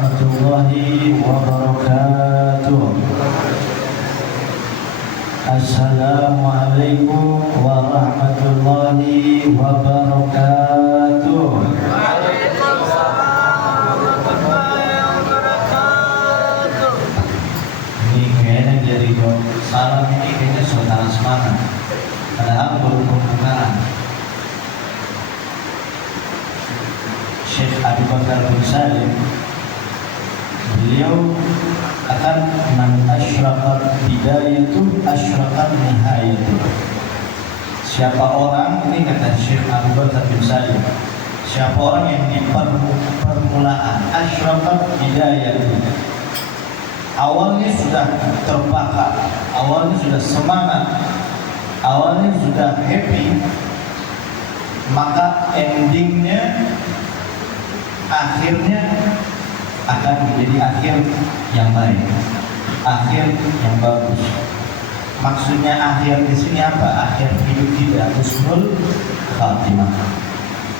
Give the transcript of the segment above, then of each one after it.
warahmatullahi wabarakatuh. Assalamualaikum warahmatullahi wabarakatuh. Ini kayaknya jadi salam ini kayaknya saudara semangat. Padahal baru pembukaan. Syekh Abu Bakar bin Salim, beliau akan man asyraqat bidayatu asyraqat nihayatu. Siapa orang, ini kata Syekh Abu Bakar bin Salim, siapa orang yang di permulaan asyraqat bidayatu, awalnya sudah terbakar, awalnya sudah semangat, awalnya sudah happy, maka endingnya, akhirnya akan menjadi akhir yang baik, akhir yang bagus. Maksudnya akhir di sini apa? Akhir hidup kita, husnul khatimah.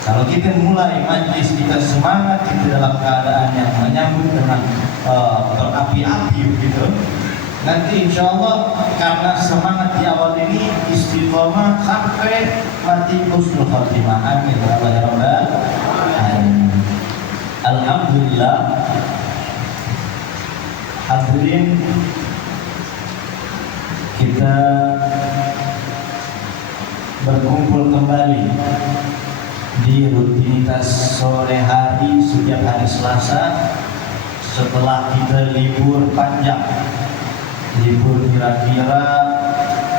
Kalau kita mulai majlis kita semangat, kita dalam keadaan yang menyambut dengan berapi-api begitu, nanti insya Allah karena semangat di awal ini istiqomah sampai mati husnul khatimah. Amin ya rabbal alamin. Alhamdulillah, hadirin, kita berkumpul kembali di rutinitas sore hari setiap hari Selasa setelah kita libur panjang, libur kira-kira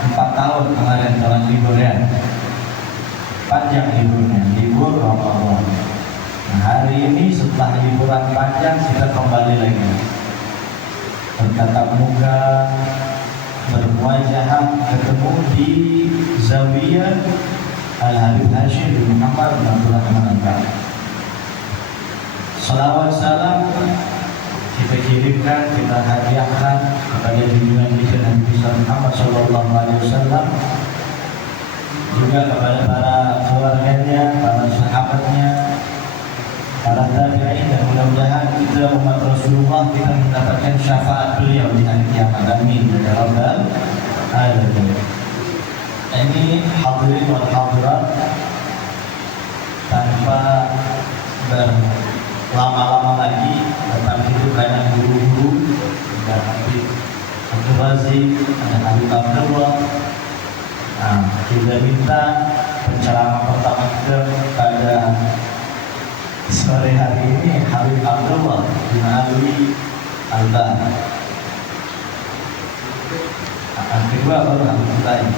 4 tahun kemarin dalam libur ya, panjang liburnya, libur Ramadan. Nah, hari ini setelah liburan panjang kita kembali lagi bertatap muka, bermuajahah, ketemu di Zawiyah Al-Habib Hashim bin Muhammad bin Abdul Rahman Al-Ba'ad. Salawat salam kita kirimkan, kita hadiahkan kepada junjungan kita Nabi Muhammad SAW, juga kepada para keluarganya, para sahabatnya, para tabi'in, dan mudah-mudahan kita umat Rasulullah kita mendapatkan syafaat beliau di hari kiamat. Amin ya rabbal alamin. Ini hadirin wal hadirat, tanpa berlama-lama lagi, tetapi itu banyak guru-guru dan Habib Abdul Razik, ada Habib Abdullah. Nah, kita minta penceramah pertama kita pada sore hari ini Habib Abdullah bin Ali Al-Ba'ad. Akan kedua baru Habib Baik.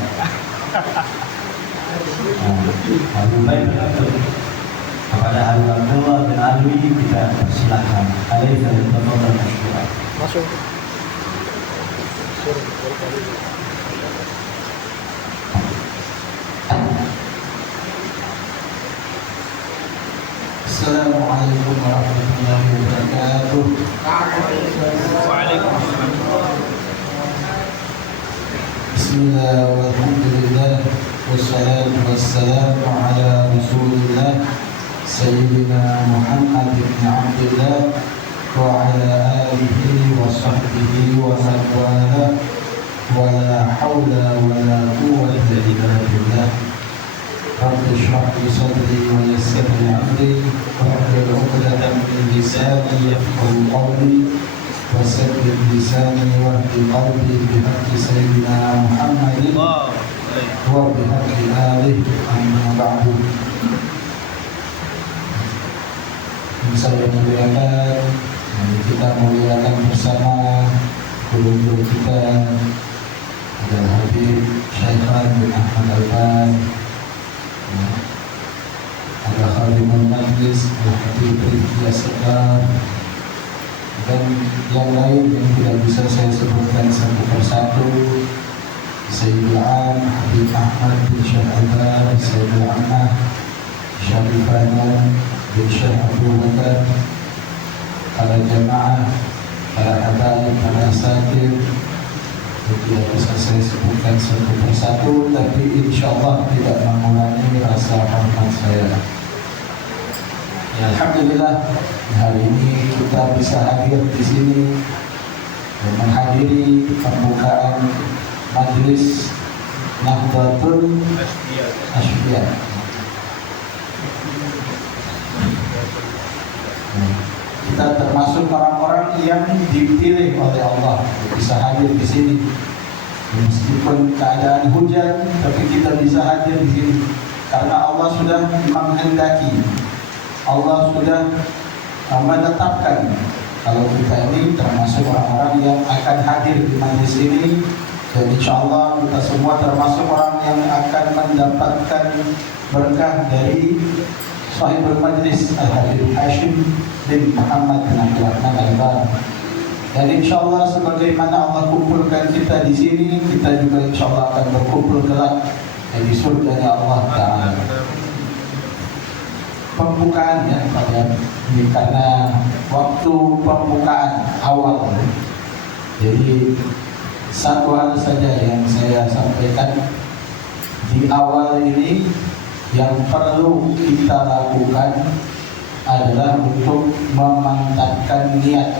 Habib Baik berkata kepada Habib Abdullah bin Ali, kita persilahkan. Alaihi sallallahu masyhur. Masuk. Assalamualaikum warahmatullahi wabarakatuh. Waalaikumsalam. Bismillah walhamdulillah wassalatu wassalamu ala Rasulillah Sayyidina Muhammad bin Abdullah wa ala alihi wa sahbihi wa man wala wa la hawla wa la quwwata illa billah. Rabbi shrah li sadri wa yassir li amri wahlul 'uqdatam min lisani yafqahu qawli wa saddid lisani wahdi qalbi bihaqqi sayyidina Muhammadin wa bihaqqi alihi amma ba'du. Saya muliakan, kita muliakan bersama guru-guru kita, ada Habib Syekhan bin Ahmad Al-Ba'ad, ada Khadimul Majlis Al-Habib Rizki Asghar, dan yang lain yang tidak bisa saya sebutkan satu persatu. Sayyidul Am Habib Ahmad bin Syekh Al-Ba'ad, Sayyidul Ammah Syarifana bin Syekh Abu Bakar, para jamaah, para habaib, para asatidz, tidak bisa saya sebutkan satu persatu, tapi insya Allah tidak mengulangi rasa hormat saya. Ya, Alhamdulillah hari ini kita bisa hadir di sini dan menghadiri pembukaan majelis Nahdlatul Asfiya. Kita termasuk orang-orang yang dipilih oleh Allah bisa hadir di sini. Meskipun keadaan hujan, tapi kita bisa hadir di sini karena Allah sudah menghendaki. Allah sudah menetapkan kalau kita ini termasuk orang-orang yang akan hadir di majlis ini, dan insya Allah kita semua termasuk orang yang akan mendapatkan berkah dari sahibul majlis Al-Habib Hashim bin Muhammad bin Abdul Rahman Al-Bar. Dan insya Allah sebagaimana Allah kumpulkan kita di sini, kita juga insya Allah akan berkumpul kelak di surganya Allah Ta'ala. Pembukaan ya pada ini karena waktu pembukaan awal, jadi satu hal saja yang saya sampaikan di awal ini yang perlu kita lakukan adalah untuk memantapkan niat.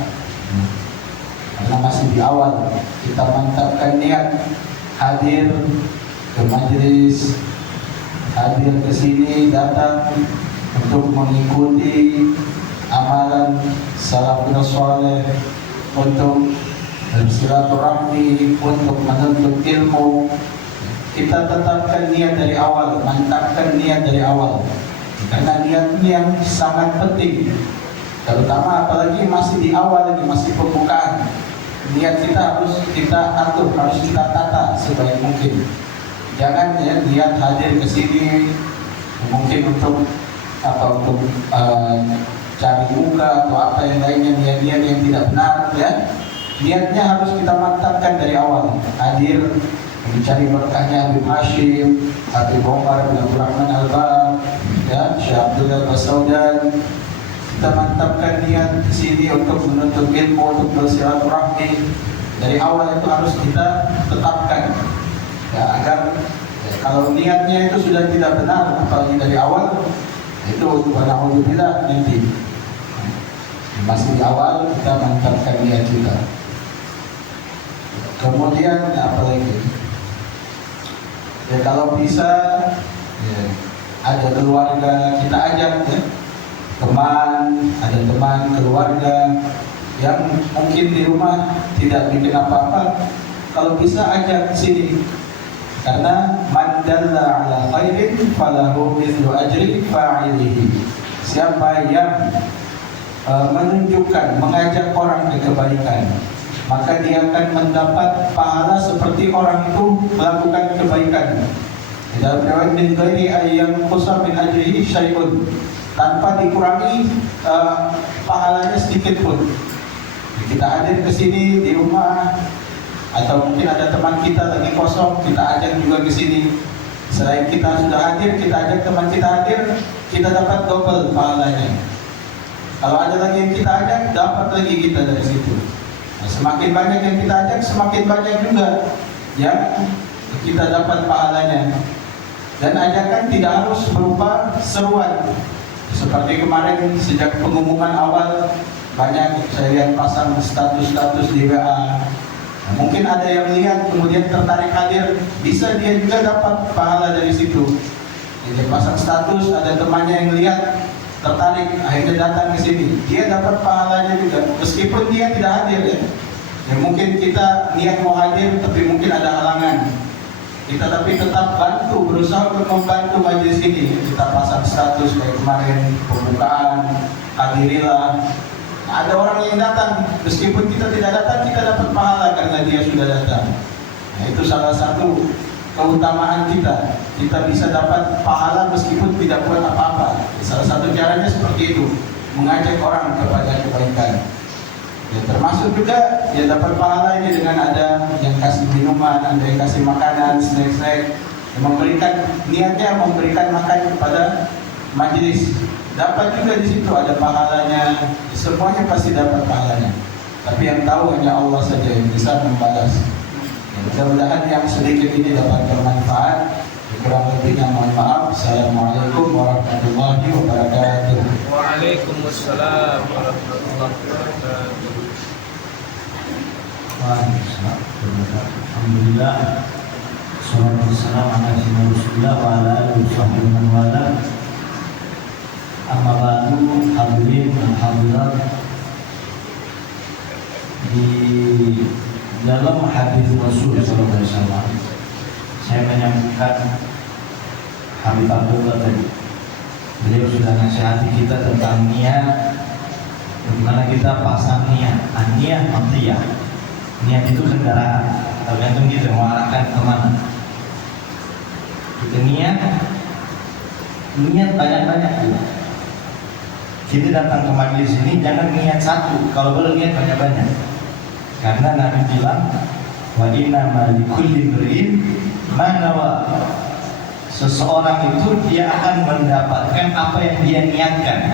Karena masih di awal, kita mantapkan niat hadir ke majelis, hadir ke sini, datang untuk mengikuti amalan salafus saleh, untuk bersilaturahmi, untuk menuntut ilmu. Kita tetapkan niat dari awal, mantapkan niat dari awal, karena niat ini yang sangat penting, terutama apalagi masih di awal lagi, masih pembukaan. Niat kita harus kita atur, harus kita tata sebaik mungkin. Jangan ya niat hadir ke sini mungkin untuk cari muka atau apa yang lainnya, niat-niat yang tidak benar ya. Niatnya harus kita mantapkan dari awal. Hadir mencari berkahnya Habib Hashim, Habib Omar bin Abdul Rahman Al-Bar, ya, Syekh Abdullah Basaudan. Kita mantapkan niat di sini untuk menuntut ilmu, untuk bersilaturahmi. Dari awal itu harus kita tetapkan, ya, agar ya, kalau niatnya itu sudah tidak benar, apalagi dari awal, itu alhamdulillah nanti masih di awal kita mantapkan niat kita. Kemudian apa lagi? Ya kalau bisa ya, ada keluarga kita ajak ya, ada teman keluarga yang mungkin di rumah tidak bikin apa-apa, kalau bisa ajak ke sini. Karena man dalla ala khairin falahu mithlu ajri fa'ilihi. Siapa yang menunjukkan, mengajak orang ke kebaikan, maka dia akan mendapat pahala seperti orang itu melakukan kebaikan. Dalam riwayat min ghairi ayyan qusa min ajrihi syai'un, tanpa dikurangi pahalanya sedikit pun. Kita hadir ke sini di rumah, atau mungkin ada teman kita lagi kosong, kita ajak juga ke sini. Selain kita sudah hadir, kita ajak teman kita hadir, kita dapat double pahalanya. Kalau ada lagi yang kita ajak, dapat lagi kita dari situ. Nah, semakin banyak yang kita ajak, semakin banyak juga yang kita dapat pahalanya. Dan ajakan tidak harus berupa seruan. Seperti kemarin sejak pengumuman awal, banyak saya lihat pasang status-status di WA. Nah, mungkin ada yang lihat kemudian tertarik hadir, bisa dia juga dapat pahala dari situ. Jadi pasang status, ada temannya yang lihat tertarik, akhirnya datang ke sini, dia dapat pahalanya juga, meskipun dia tidak hadir ya. Ya mungkin kita niat mau hadir, tapi mungkin ada halangan. Kita tapi tetap bantu, berusaha untuk membantu majelis ini. Kita pasang status kayak kemarin pembukaan, hadirilah. Ada orang yang datang, meskipun kita tidak datang, kita dapat pahala karena dia sudah datang. Nah, itu salah satu keutamaan kita. Kita bisa dapat pahala meskipun tidak buat apa-apa. Salah satu caranya seperti itu, mengajak orang kepada kebaikan. Ya, termasuk juga ya dapat pahala ini dengan ada yang kasih minuman, ada yang kasih makanan, snack-snack, memberikan, niatnya memberikan makan kepada majelis. Dapat juga di situ ada pahalanya, semuanya pasti dapat pahalanya. Tapi yang tahu hanya Allah saja yang bisa membalas. Ya, mudah-mudahan yang sedikit ini dapat bermanfaat. Kurang lebihnya mohon maaf. Assalamualaikum warahmatullahi wabarakatuh. Waalaikumsalam warahmatullahi wabarakatuh. Alhamdulillah. Salatu wassalamu ala sayyidina Rasulillah wa ala alihi washabbihi man wala. Amma ba'du, hadirin dan hadirat, di dalam hadis Rasul sallallahu alaihi wasallam saya menyambungkan Habib Abdullah tadi. Beliau sudah nasihati kita tentang niat, bagaimana kita pasang niat. Niat mantiyah. Niat itu kendaraan, tergantung kita mau arahkan kemana. Kita niat banyak-banyak juga. Kita datang ke majelis ini jangan niat satu, kalau boleh niat banyak-banyak. Karena Nabi bilang, wa inna ma likulli imri'in ma nawa. Seseorang itu dia akan mendapatkan apa yang dia niatkan.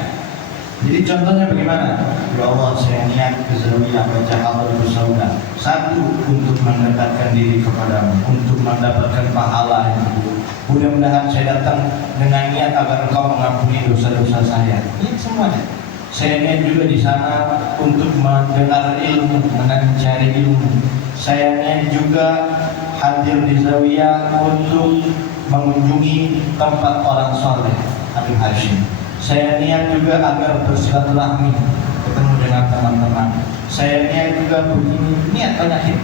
Jadi contohnya bagaimana? Ya Allah, saya niat ke Zawiyah baca Hadaratus Sauda. Satu, untuk mendekatkan diri kepadamu, untuk mendapatkan pahala yang kedua. Mudah-mudahan saya datang dengan niat agar Engkau mengampuni dosa-dosa saya. Ini semuanya. Saya niat juga di sana untuk mendengar ilmu, mencari ilmu. Saya niat juga hadir di Zawiyah untuk mengunjungi tempat orang soleh, Habib Hashim. Saya niat juga agar bersilaturahmi, ketemu dengan teman-teman. Saya niat juga begini, niat banyakin.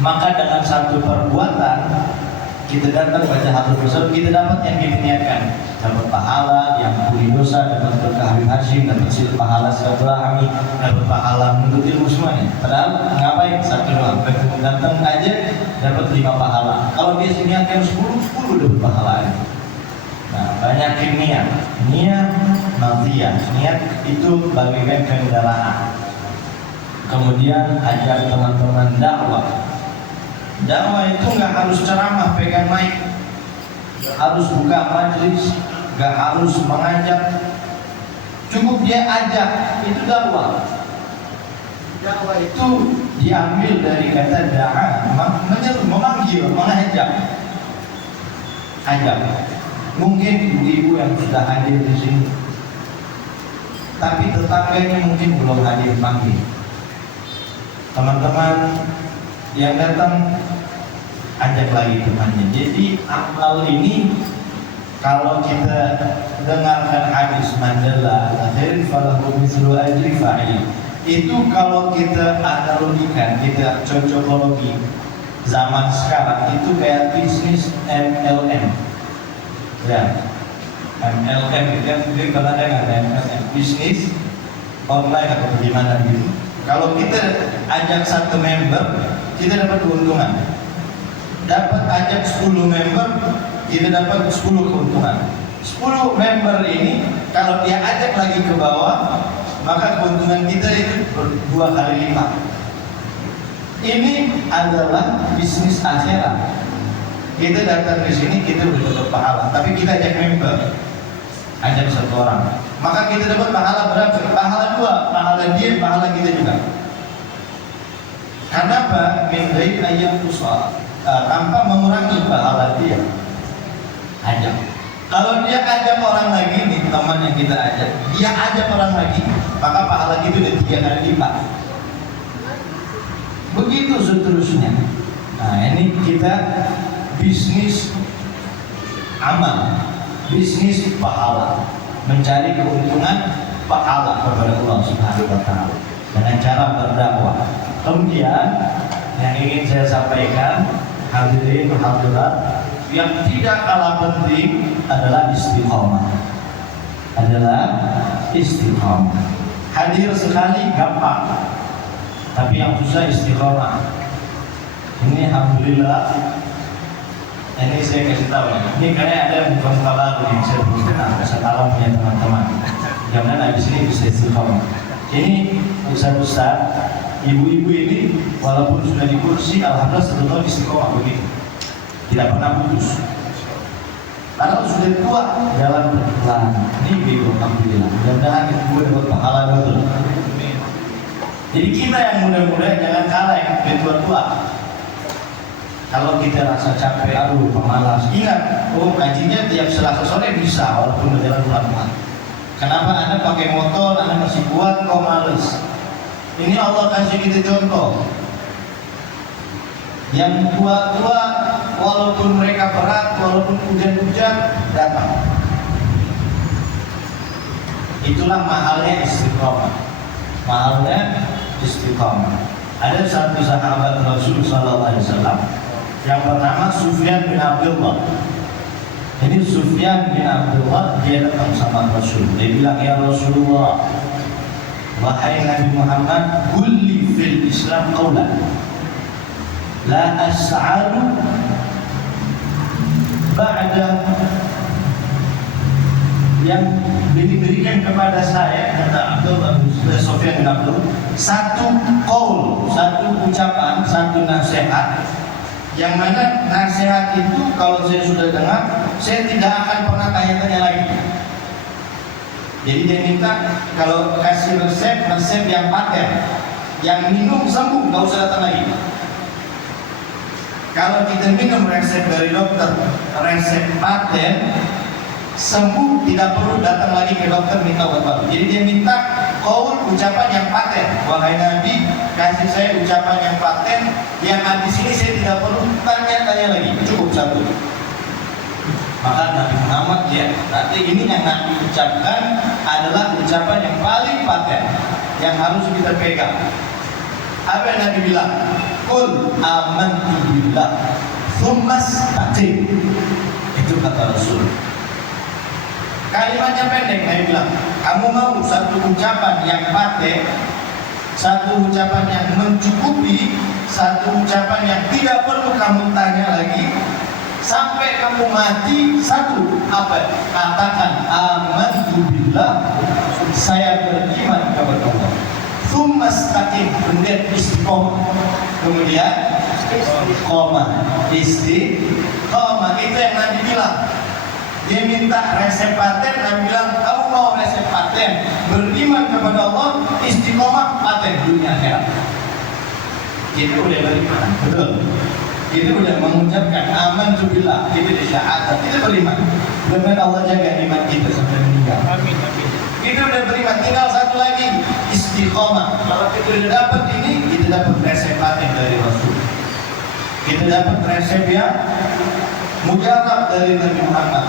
Maka dengan satu perbuatan kita datang baca Hadaratus Sauda, kita dapat yang kita niatkan. Dapat pahala, diampuni dosa, dapat berkah Habib Hashim, dapat pahala silaturahmi, dapat pahala menuntut ilmu semuanya. Padahal ngapain? Satu doang. Begitu datang aja dapat 5 pahala. Kalau dia niatkan 10 dapat pahala. Nah, banyakin niat. Niat mafiyah. Niat itu bagaikan kendaraan. Kemudian ajak teman-teman dakwah. Dakwah itu nggak harus ceramah pegang mic, harus buka majelis, nggak harus mengajak. Cukup dia ajak, itu dakwah. Dakwah itu diambil dari kata da'a, menyeru, memanggil, mengajak. Ajak. Mungkin ibu-ibu yang sudah hadir di sini, tapi tetangganya mungkin belum hadir panggil. Teman-teman yang datang, ajak lagi temannya. Jadi amal ini kalau kita dengarkan hadis Mandela, akhirin falahu mithlu ajri fa'il. Itu kalau kita analogikan, kita cocokologi zaman sekarang itu kayak bisnis MLM. Ya, MLM itu kan kalau ada nggak ada MLM, bisnis online atau bagaimana gitu. Kalau kita ajak satu member, kita dapat keuntungan. Dapat ajak 10 member, kita dapat 10 keuntungan. 10 member ini kalau dia ajak lagi ke bawah, maka keuntungan kita itu 2 kali lipat. Ini adalah bisnis akhirat. Kita datang di sini kita udah dapat pahala, tapi kita ajak member, ajak 1 orang, maka kita dapat pahala berapa? Pahala 2, pahala dia, pahala kita juga. Kenapa? Min ghairi ayyan tusal, tanpa mengurangi pahala dia. Ajak. Kalau dia ajak orang lagi, nih teman yang kita ajak, dia ajak orang lagi, maka pahala kita udah 3 kali lipat. Begitu seterusnya. Nah, ini kita bisnis amal, bisnis pahala, mencari keuntungan pahala kepada Allah Subhanahu wa taala dengan cara berdakwah. Kemudian yang ingin saya sampaikan, hadirin hadirat, yang tidak kalah penting adalah istiqomah. Hadir sekali gampang, tapi yang susah istiqomah. Ini alhamdulillah. Ini saya kasih tahu ya. Ini karena ada muka-muka baru yang saya belum kenal. Salam punya teman-teman. Jangan habis ini bisa istiqomah. Ini ustaz-ustaz, ibu-ibu ini walaupun sudah di kursi, alhamdulillah 1 tahun istiqomah begitu. Tidak pernah putus. Kalau sudah tua, jalan pelan. Ini gitu, alhamdulillah. Mudah-mudahan ibu dapat pahala betul. Jadi kita yang muda-muda jangan kalah yang tua-tua. Kalau kita rasa capek, aduh pemalas, ingat, oh kajinya tiap Selasa sore bisa walaupun berjalan pelan-pelan. Kenapa Anda pakai motor, Anda masih kuat, kok males? Ini Allah kasih kita contoh. Yang tua-tua, walaupun mereka berat, walaupun hujan-hujan, datang. Itulah mahalnya istiqamah. Mahalnya istiqamah. Ada satu sahabat Rasul Sallallahu Alaihi Wasallam yang bernama Sufyan bin Abdullah. Ini Sufyan bin Abdullah, dia datang sama Rasul. Dia bilang, ya Rasulullah, wahai Nabi Muhammad, kulli fil Islam qawlan la as'alu ba'da, yang diberikan kepada saya, kata Abdullah Sufyan bin Abdullah, satu qaul, satu ucapan, satu nasihat, yang mana nasihat itu kalau saya sudah dengar, saya tidak akan pernah tanya-tanya lagi. Jadi dia minta kalau kasih resep yang paten, yang minum sembuh, nggak usah datang lagi. Kalau kita minum resep dari dokter, resep paten, sembuh, tidak perlu datang lagi ke dokter minta obat baru. Jadi dia minta qaul, ucapan yang paten. Wahai Nabi, kasih saya ucapan yang paten, yang habis ini saya tidak perlu tanya-tanya lagi, cukup satu. Maka Nabi Muhammad, ya, berarti ini yang Nabi ucapkan adalah ucapan yang paling paten, yang harus kita pegang. Apa yang Nabi bilang? Qul amantu billah tsumastaqim. Itu kata Rasul. Kalimatnya pendek, Nabi bilang, kamu mau satu ucapan yang paten, satu ucapan yang mencukupi, satu ucapan yang tidak perlu kamu tanya lagi, sampai kamu mati, satu, apa? Katakan amantu billah, saya beriman kepada Allah. Tsumastaqim, kemudian istiqomah, kemudian istiqomah, istiqomah, itu yang Nabi bilang. Dia minta resep paten, Nabi bilang, kamu mau resep paten, beriman kepada Allah, istiqomah, paten dunia akhirat. Itu udah beriman, betul. Itu udah mengucapkan amantu billah, itu di syahadat, itu beriman. Mudah-mudahan Allah jaga iman kita sampai meninggal. Amin, amin. Itu udah beriman, tinggal satu lagi, istiqomah. Kalau kita udah dapat ini, kita dapat resep paten dari Rasul. Kita dapat resep yang mujarab dari Nabi Muhammad,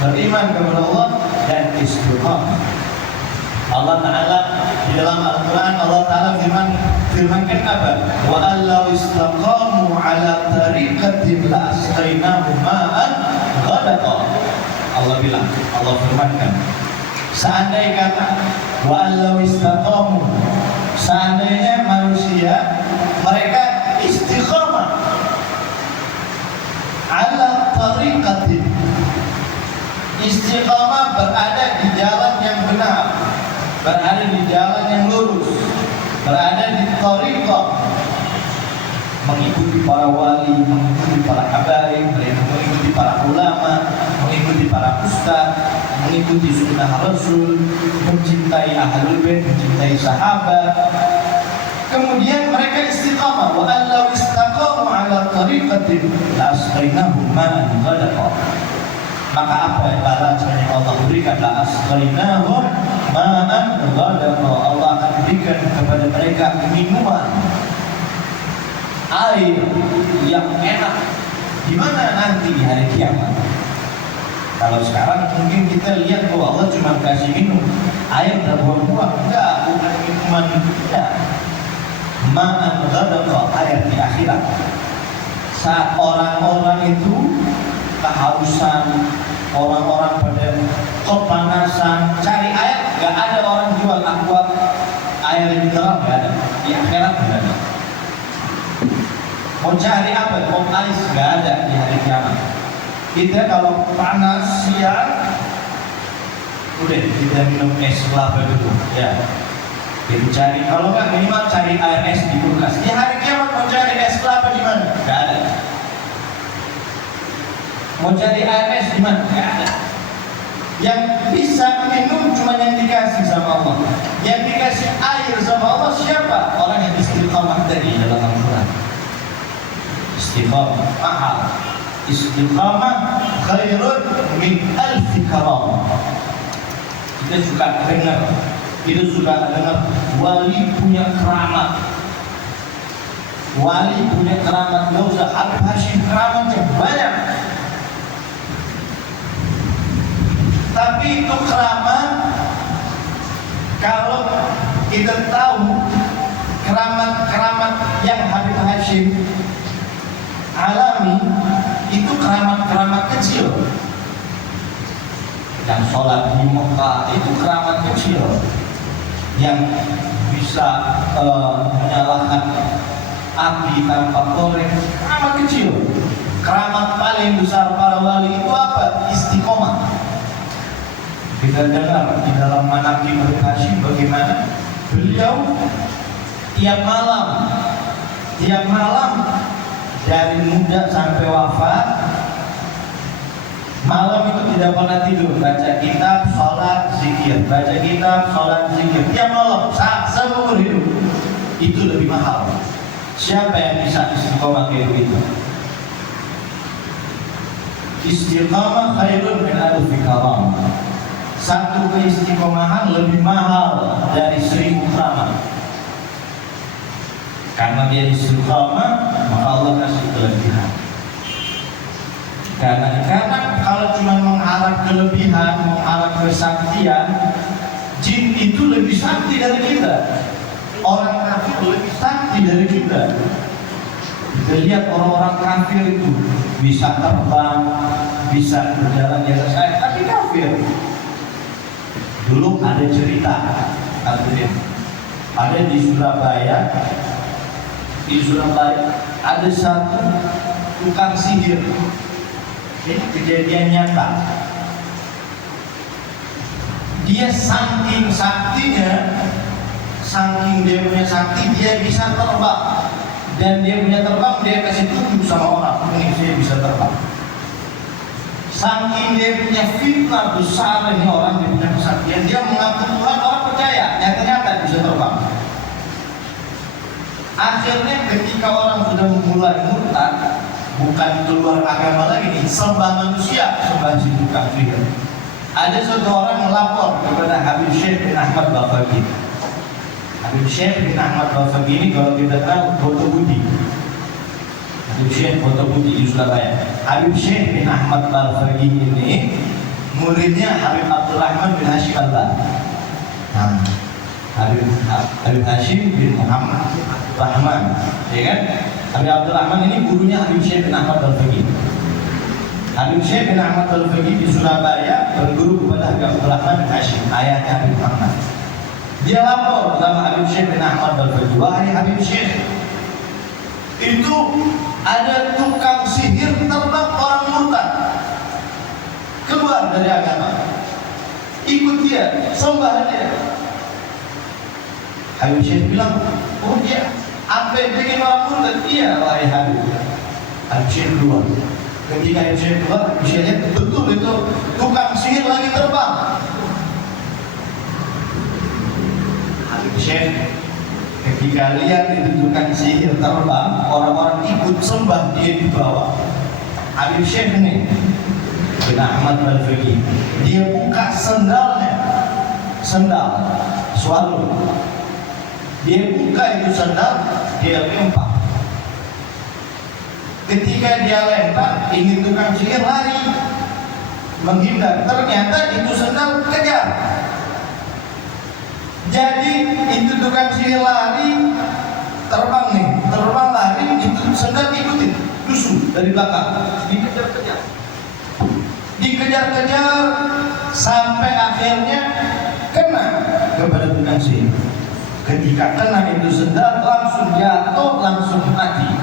beriman kepada Allah dan istiqamah. Allah Ta'ala di dalam Al-Quran, Allah Ta'ala firmankan apa? Wa allahu istaqamu ala tariqatin la asqainahum ma'an ghadaqa. Allah bilang, Allah firmankan, seandainya kata wa allahu istaqamu, seandainya manusia mereka istiqamah ala tariqatin, istiqamah berada di jalan yang benar, berada di jalan yang lurus, berada di tariqah, mengikuti para wali, mengikuti para habaib, mengikuti para ulama, mengikuti para ustaz, mengikuti sunnah Rasul, mencintai ahlul bait, mencintai sahabat. Kemudian mereka istiqamah, wa allahu istaqamu ala tariqatin la asqainahum ma'an ghadaqa. Maka apa balasan yang Allah berikan? La asqainahum ma'an ghadaqa. Allah akan berikan kepada mereka minuman air yang enak. Di mana nanti di hari kiamat? Kalau sekarang mungkin kita lihat bahwa Allah cuma kasih minum air dan buah-buah, enggak, bukan minuman, enggak. Ma'an ghadaqa, air di akhirat. Saat orang-orang itu kehausan, orang-orang pada kepanasan, cari air, nggak ada orang jual aqua, air mineral nggak ada. Di akhirat nggak ada. Mau cari apa? Mau ais nggak ada di hari kiamat. Kita kalau panas siang, udah kita minum es kelapa dulu, ya. Kita cari, kalau nggak minimal cari air es di kulkas. Di hari kiamat mau cari es kelapa di mana? Nggak ada. Mau cari air es di mana? Nggak ada. Yang bisa minum cuma yang dikasih sama Allah. Yang dikasih air sama Allah siapa? Orang yang istiqamah tadi dalam Al-Quran. Istiqamah. istiqamah. Mahal. Istiqamah khairun min alfi karamah. Kita suka dengar wali punya keramat. Wali punya keramat, nggak usah Habib Hashim keramatnya banyak. Tapi itu keramat, kalau kita tahu keramat-keramat yang Habib Hashim alami, itu keramat-keramat kecil. Yang sholat di Mekah itu keramat kecil, yang bisa menyalakan api tanpa korek, keramat kecil. Keramat paling besar para wali itu apa? Istiqomah. Kita dengar di dalam manaqib Habib Hashim bagaimana beliau tiap malam dari muda sampai wafat, malam itu tidak pernah tidur, baca kitab, sholat, zikir, baca kitab, sholat, zikir, tiap malam seumur hidup. Itu lebih mahal. Siapa yang bisa istiqomah kayak begitu? Istiqamah khairun min alfi karamah. Satu keistiqomahan lebih mahal dari 1000 keramat. Karena dia istiqamah, maka Allah kasih kelebihan. Karena kalau cuma mengharap kelebihan, mengharap kesaktian, jin itu lebih sakti dari kita. Orang kafir lebih sakti dari kita. Kita lihat orang-orang kafir itu bisa terbang, bisa berjalan di atas air, tapi kafir. Dulu ada cerita, ada di Surabaya. Di Surabaya ada satu tukang sihir. Ini kejadian nyata. Dia saking saktinya, saking dia punya sakti, dia bisa terbang. Dan dia punya terbang, dia kasih tunjuk sama orang, ini saya bisa terbang. Saking dia punya fitnah besar ini orang, dia punya kesaktian, dia mengaku Tuhan, orang percaya, nyata-nyata bisa terbang. Akhirnya ketika orang sudah mulai murtad, bukan keluar agama lagi nih, sembah manusia, sembah si tukang sihir. Ada satu orang melapor kepada Habib Syekh bin Ahmad Bafaqi. Habib Syekh bin Ahmad Bafaqi ini kalau kita tahu Boto Budi. Habib Syekh Boto Budi di Surabaya. Habib Syekh bin Ahmad Bafaqi ini muridnya Habib Abdurrahman bin Hashim Allah. Nah, Habib Hashim bin Muhammad Rahman, ya kan? Habib Abdurrahman ini gurunya Habib Syekh bin Ahmad Bafaqi. Habib Syekh bin Ahmad Bafaqi di Surabaya berguru kepada Habib Abdurrahman bin Hashim, ayahnya Habib Muhammad. Dia lapor sama Habib Syekh bin Ahmad Bafaqi, wahai Habib Syekh, itu ada tukang sihir terbang orang murtad, keluar dari agama, ikut dia, sembah dia. Habib Syekh bilang, oh dia sampai bikin orang murtad? Iya wahai Habib. Habib Syekh keluar. Ketika Habib Syekh keluar, Habib Syekh lihat betul itu tukang sihir lagi terbang. Habib Syekh ketika lihat itu tukang sihir terbang, orang-orang ikut sembah dia di bawah. Habib Syekh ini bin Ahmad Bafaqi, dia buka sendalnya, sendal swallow. Dia buka itu sandal, dia lempar. Ketika dia lempar, ini tukang sihir lari menghindar. Ternyata itu sandal kejar. Jadi itu tukang sihir lari, terbang nih, terbang lari, itu sandal ikutin, tusuk dari belakang, dikejar-kejar, dikejar-kejar sampai akhirnya kena kepada tukang sihir. Ketika kena itu sendal, langsung jatuh, langsung mati.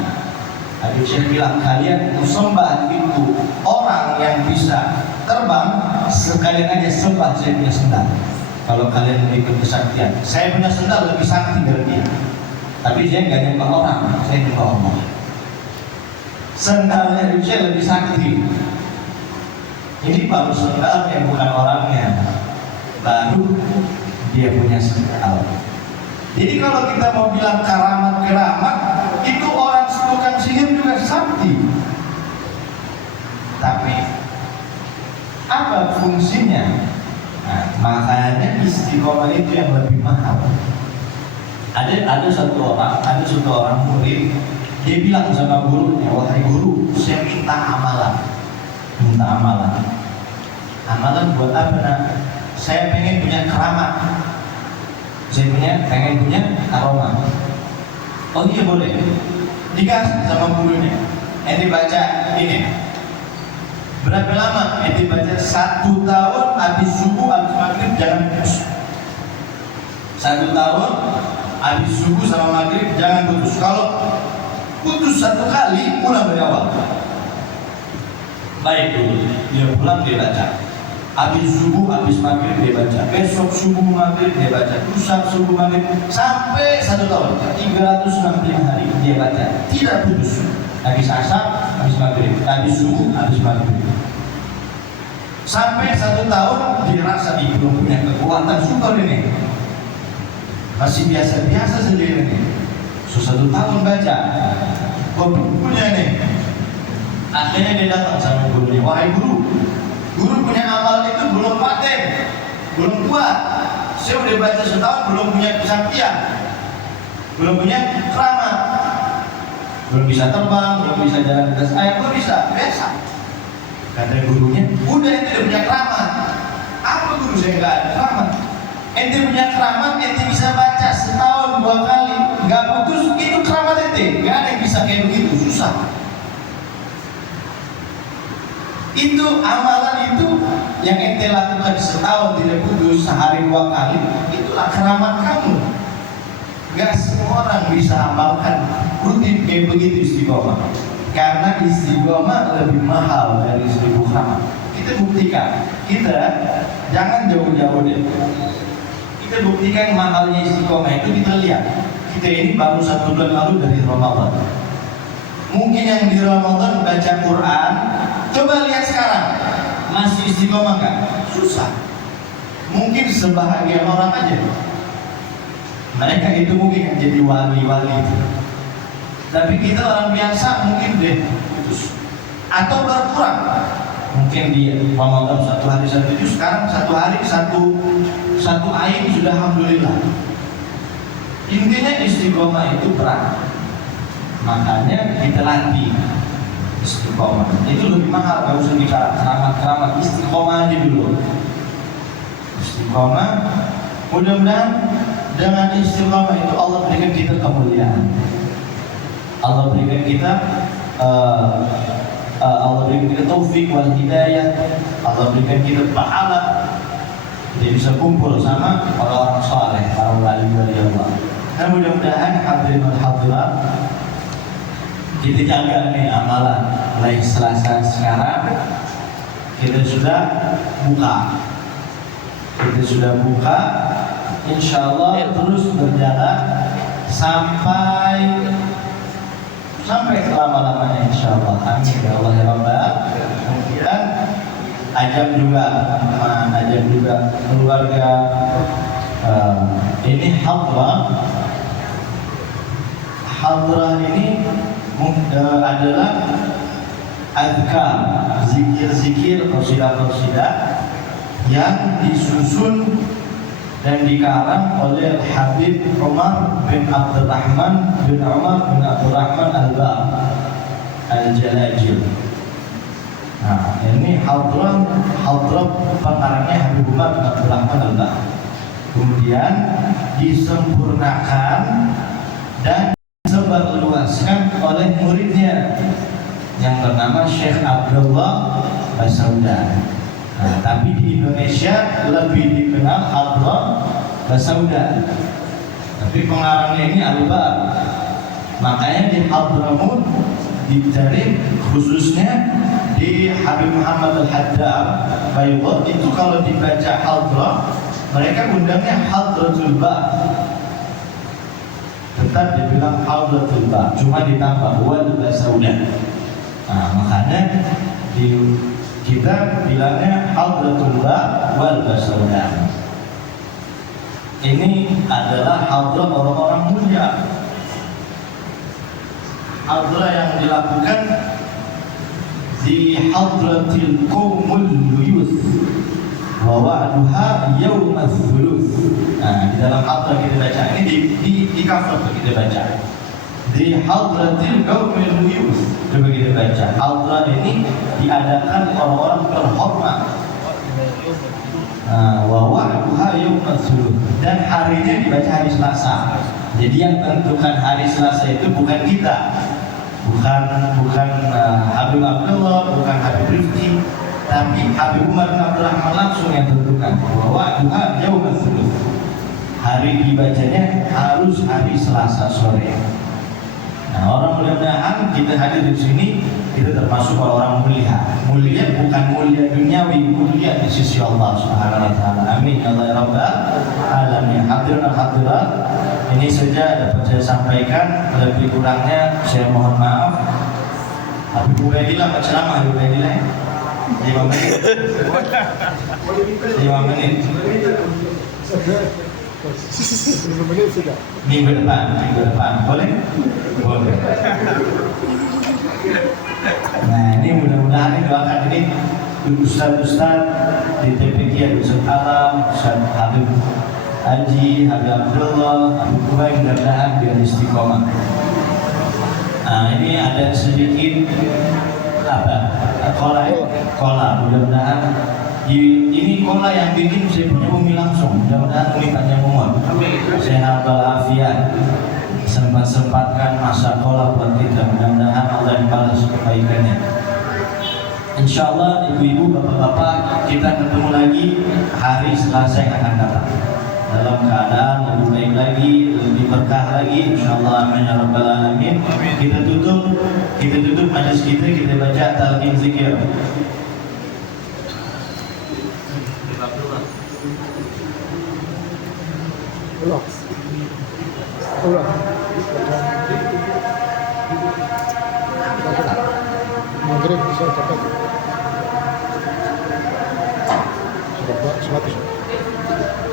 Habib Syekh bilang, kalian sembah itu orang yang bisa terbang, sekalian aja sembah saya punya sendal. Kalau kalian mau ikut kesaktian, saya punya sendal lebih sakti dari dia. Tapi saya nggak nyembah orang, saya nyembah Allah. Sendalnya Habib Syekh lebih sakti. Ini baru sendal yang bukan orangnya, baru dia punya sendal. Jadi kalau kita mau bilang keramat-keramat, itu orang tukang sihir juga sakti. Tapi apa fungsinya? Nah, makanya istiqomah itu yang lebih mahal. Ada satu orang murid, dia bilang sama gurunya, wahai guru, saya minta amalan. Amalan buat apa? Nak? Saya pengen punya keramat. Saya pengen punya aroma. Oh iya boleh. Dikasih sama gurunya. Ente baca ini. Berapa lama? Ente baca 1 tahun, habis subuh, habis maghrib jangan putus. 1 tahun, habis subuh sama maghrib jangan putus. Kalau putus 1 kali, ulang dari awal. Baik dulu, dia pulang dia baca. Habis subuh, habis maghrib dia baca. Besok subuh maghrib dia baca. Lusa subuh maghrib sampai 1 tahun, 365 hari dia baca. Tidak putus. Habis asar, habis maghrib, habis subuh, habis maghrib. Sampai 1 tahun dia rasa dia belum punya kekuatan super ini. Masih biasa-biasa saja ini. So 1 tahun baca, kok belum punya ini. Akhirnya dia datang sama gurunya, wahai guru, guru punya amal itu belum paten, belum kuat. Saya udah baca setahun belum punya kesaktian, belum punya keramat, belum bisa terbang, belum bisa jalan di atas air, belum bisa, biasa. Kata gurunya, udah ente udah punya keramat. Apa guru saya nggak ada keramat? Ente punya keramat, ente bisa baca setahun 2 kali, nggak putus, itu keramat ente. Nggak ada yang bisa kayak begitu, susah. Itu amalan itu yang ente lakukan setahun tidak putus, sehari 2 kali, itulah keramat kamu. Gak semua orang bisa amalkan rutin kayak begitu istiqomah. Karena istiqomah lebih mahal dari 1000 keramat. Kita buktikan, kita jangan jauh-jauh deh. Kita buktikan mahalnya istiqomah itu, kita lihat. Kita ini baru 1 bulan lalu dari Ramadan. Mungkin yang di Ramadan baca Quran, coba lihat sekarang, masih istiqomah nggak? Susah. Mungkin sebahagian orang aja. Mereka itu mungkin jadi wali-wali. Tapi kita orang biasa mungkin deh putus. Atau berkurang. Mungkin di Ramadan 1 hari 1 juz, sekarang 1 hari satu ayat sudah alhamdulillah. Intinya istiqomah itu berat. Makanya kita latih istiqomah. Itu lebih mahal, gak usah bicara keramat-keramat, istiqomah aja dulu. Istiqomah, mudah-mudahan dengan istiqomah itu Allah berikan kita kemuliaan. Allah berikan kita Allah berikan kita taufik wal hidayah. Allah berikan kita pahala. Kita bisa kumpul sama orang-orang saleh, para wali-wali Allah. Dan mudah-mudahan hadirin wal hadirat, kita jaga nih amalan. Mulai Selasa sekarang kita sudah buka, insya Allah terus berjalan sampai selama-lamanya insya Allah. Amin ya Allah ya Rabbal. Kemudian ajak juga teman-teman, ajak juga keluarga. Ini hadrah ini adalah azkar, zikir-zikir, qasidah-qasidah yang disusun dan dikarang oleh Habib Umar bin Abdurrahman Al-Ba' Al-Jalajil. Nah, ini hadrah pengarangnya Habib Umar bin Abdurrahman Al-Ba'. Kemudian disempurnakan dan disebarluaskan oleh muridnya yang bernama Syekh Abdullah Basauda. Nah, tapi di Indonesia lebih dikenal hadrah Basauda. Tapi pengarangnya ini Al-Ba'. Makanya di Hadramut dicari khususnya di Habib Muhammad Al-Haddad Baydot itu kalau dibaca hadrah mereka undangnya Hadratul Ba'. Tetap dibilang Hadratul Ba', cuma ditambah wal Basauda. Nah, makanya kita bilangnya Hadratul Ba' wal Basauda. Ini adalah hadrah orang-orang mulia. hadrah yang dilakukan di hadratil qaumul luyus wa wa'duha yaumal thuluth. Nah, di dalam hadrah kita baca ini di cover kita baca. Di hadratil qaumul luyus. Coba kita baca. Hadrah ini diadakan orang-orang terhormat. Wa wa'duha yaumal thuluth. Dan harinya dibaca hari Selasa. Jadi yang tentukan hari Selasa itu bukan kita. Bukan Habib Abdullah, bukan Habib Rifki, tapi Habib Umar bin Abdul Rahman langsung yang tentukan bahwa Tuhan jauh betul. Hari dibacanya harus hari Selasa sore. Nah, orang mudah-mudahan kita hadir di sini kita termasuk orang mulia. Mulia bukan mulia duniawi, mulia di sisi Allah Subhanahu wa taala. Amin ya Allah ya Rabbal alamin. Hadirin hadirat, ini saja dapat saya sampaikan, lebih kurangnya saya mohon maaf. Habib Ubaidillah ceramah, Habib Ubaidillah 5 menit. 5 menit. Minggu depan boleh? Boleh. Nah, ini mudah-mudahan doakan ini Ustaz-Ustaz di TPQ ada Ustaz Alam, Ustaz Habib Haji, Habib Abdullah, Habib Kubai, mudah-mudahan biar istiqomah. Nah, ini ada sedikit kola, mudah-mudahan ini kola yang bikin saya punya Umi langsung, mudah-mudahan Umi panjang umur, sehat walafiat, sempat-sempatkan masa kola buat kita, mudah-mudahan Allah yang balas kebaikannya. Insya Allah ibu-ibu, bapak-bapak, kita ketemu lagi hari Selasa yang akan datang dalam keadaan lebih baik lagi, lebih berkah lagi, insyaallah. Amin ya rabbal alamin. Kita tutup majelis kita baca talqin zikir. Allah. Maghrib bisa cepat.